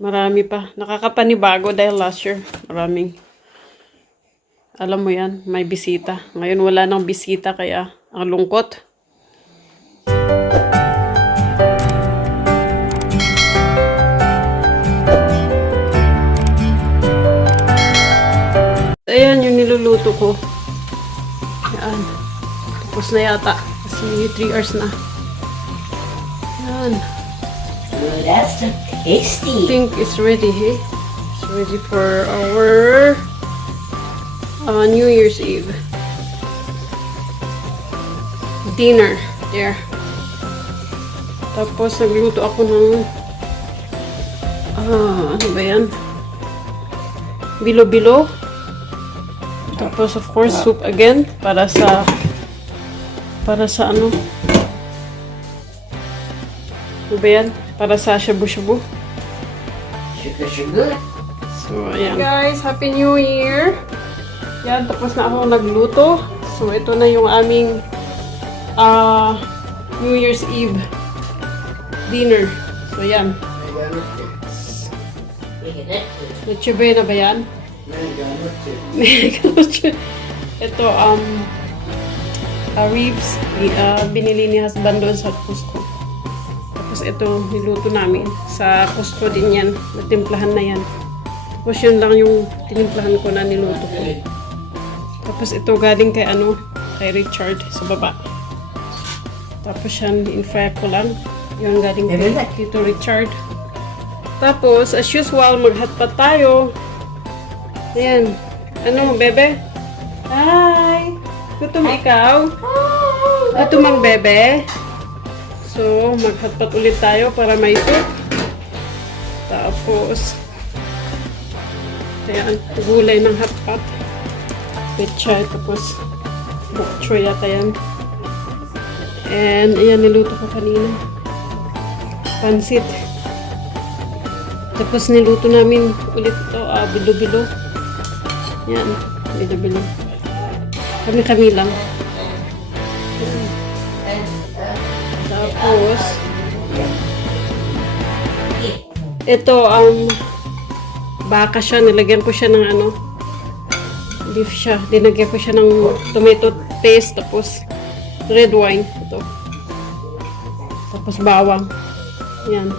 Marami pa. Nakakapanibago dahil last year, maraming. Alam mo yan, may bisita. Ngayon wala nang bisita kaya ang lungkot. Ayan yung niluluto ko. Ayan. Tapos na yata. Kasi 3 hours na. Ayan. Oh, that's so tasty. I think it's ready, eh? It's ready for our New Year's Eve dinner. There. Tapos nagluto ako ng ano ba yan? Bilo-bilo. Tapos of course soup again para sa ano? Ano ba yan? Para sa shabu-shabu. Sugar. So, ayan. Guys, Happy New Year! Yan, tapos na ako nagluto. So, ito na yung aming New Year's Eve dinner. So, yan. Natsube na ba yan? Ito, ribs. Binili ni husband doon sa Costco. Tapos ito, niluto namin. Sa Costco din yan. Natimplahan na yan. Tapos yun lang yung tinimplahan ko na niluto ko. Tapos ito galing kay kay Richard sa baba. Tapos yan, in-fry ko lang. Yung galing kay Tito Richard. Tapos, as usual, mag-hotpot tayo. Ayan. Ano, bebe? Hi! Gutom ikaw? Gutom ang bebe? So, mag-hotpot ulit tayo para may soup. Tapos, ayan, gulay ng hotpot. Pechay, tapos bok choy yata yan. And, ayan, niluto ko kanina. Pansit. Tapos, niluto namin ulit ito, bilo-bilo. Yan, bilo-bilo. Kami-kami lang. Tapos, ito, baka siya, nilagyan ko siya ng beef siya. Dinagyan ko siya ng tomato paste, tapos red wine. Ito. Tapos bawang. Yan.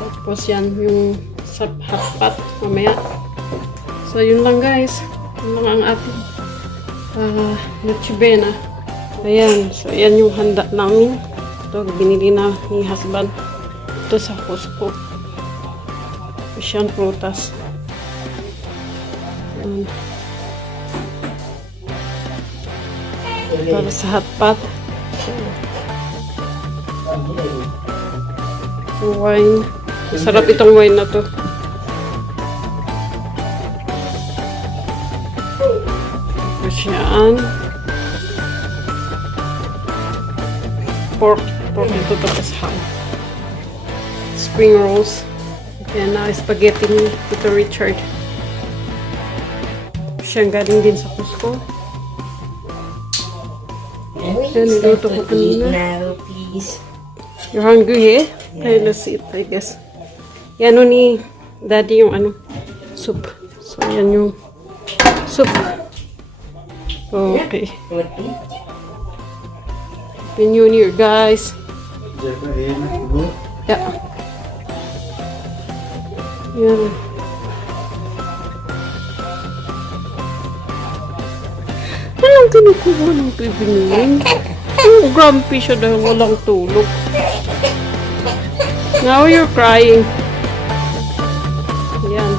Tapos yan, yung sa hotpot mamaya. So, yun lang guys. Yun lang ang ating noche-buena. Ayan. So, yan yung handa namin. Ito, binili na ni husband. Ito sa Costco. Tapos yan, prutas. Ayan. Para sa hotpot. Wine. Masarap itong wine na to. Tapos yan. Pork ito, tapos ham. Spring rolls. Yan na, spaghetti ni Tito Richard. Siyang galing din sa Costco. Yan, niluto ko kanina. Now, please. You're hungry, eh? Okay, let's eat, I guess. Yan ni Daddy yung soup. So, yan yung soup. Okay. Happy New Year, guys. Yeah. Yan. Anong kinukuha ng pipinin? Grumpy siya dahil walang tulog. Now you're crying. Yan.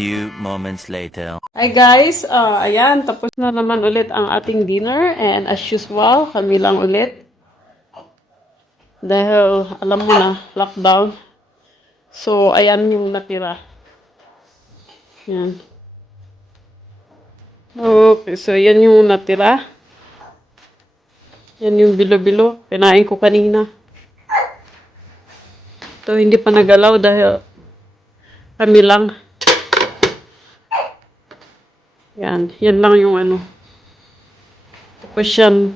few moments later. Hi guys, ayan, tapos na naman ulit ang ating dinner and as usual, kami lang ulit. Dahil alam mo na, lockdown. So, ayan yung natira. Yan. Okay, so yan yung natira. Yan yung bilo-bilo. Pinain ko kanina. Ito hindi pa nagalaw dahil kami lang. Yan lang yung ano. Tapos yan,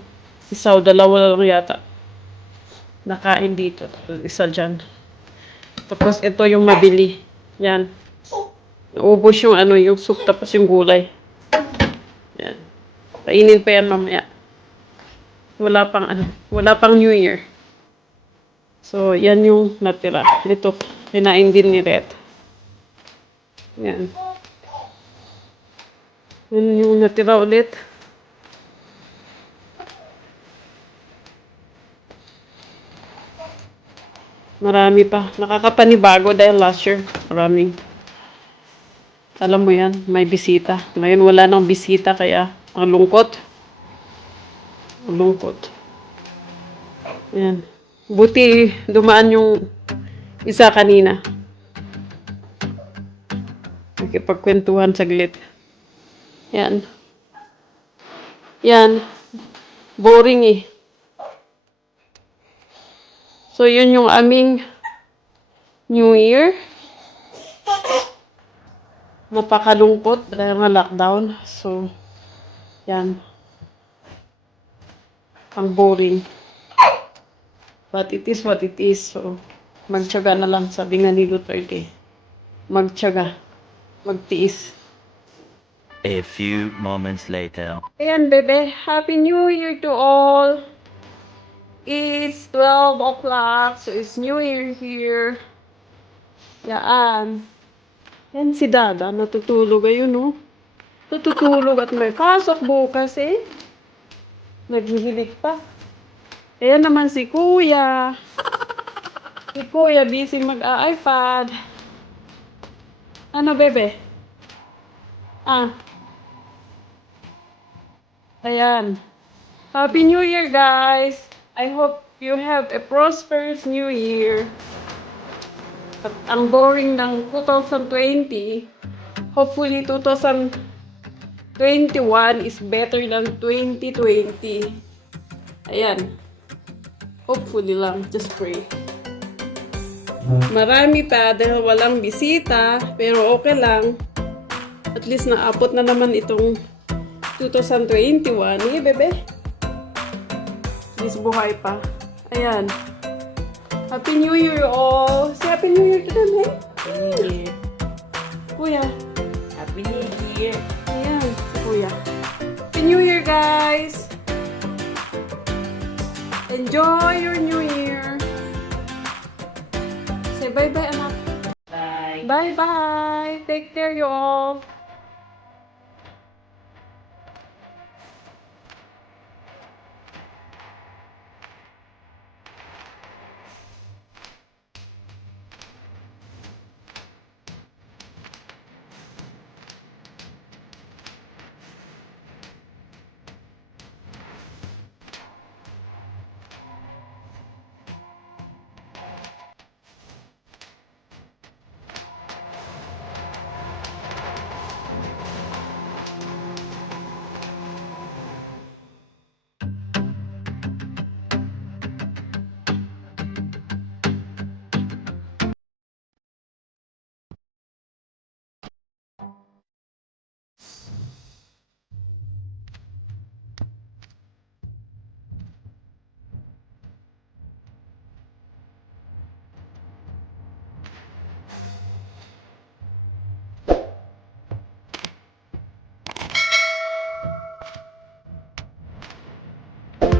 isa o dalawa lang yata. Nakain dito. Tapos isa dyan. Tapos ito yung mabili. Yan. Naubos yung ano, yung soup tapos yung gulay. Yan. Kainin pa yan mamaya. Wala pang New Year. So, yan yung natira. Ito, kinain din ni Red. Yan. Yan yung natira ulit. Marami pa. Nakakapanibago dahil last year, maraming. Alam mo yan, may bisita. Ngayon wala nang bisita kaya ang lungkot. Ang lungkot. Yan. Buti dumaan yung isa kanina. Nakipagkwentuhan saglit. Yan. Yan. Boring eh. So, yun yung aming New Year. Napakalungkot dahil nga lockdown. So, yan. Ang boring. But it is what it is. So, magtiyaga na lang. Sabi nga ni Duterte. Magtiyaga. Magtiis. A few moments later. Ayan, bebe. Happy New Year to all. It's 12 o'clock. So, it's New Year here. Yan. Yan si Dada. Natutulog ayun, no? Natutulog at may pasok bukas, eh. Naghihilig pa. Ayan naman si Kuya. Si Kuya busy mag-iPad. Ano, bebe? Ayan. Happy New Year, guys! I hope you have a prosperous New Year. At ang boring ng 2020, hopefully 2021 is better than 2020. Ayan. Hopefully lang. Just pray. Marami pa dahil walang bisita, pero okay lang. At least naabot na naman itong 2021. Eh, bebe. At least buhay pa. Ayan. Happy New Year all! Say Happy New Year to them, hey? Happy New Year. Kuya. Happy New Year. Ayan, si Kuya. Happy New Year, guys! Enjoy your New Year! Say bye-bye, anak. Bye. Bye-bye! Take care, you all!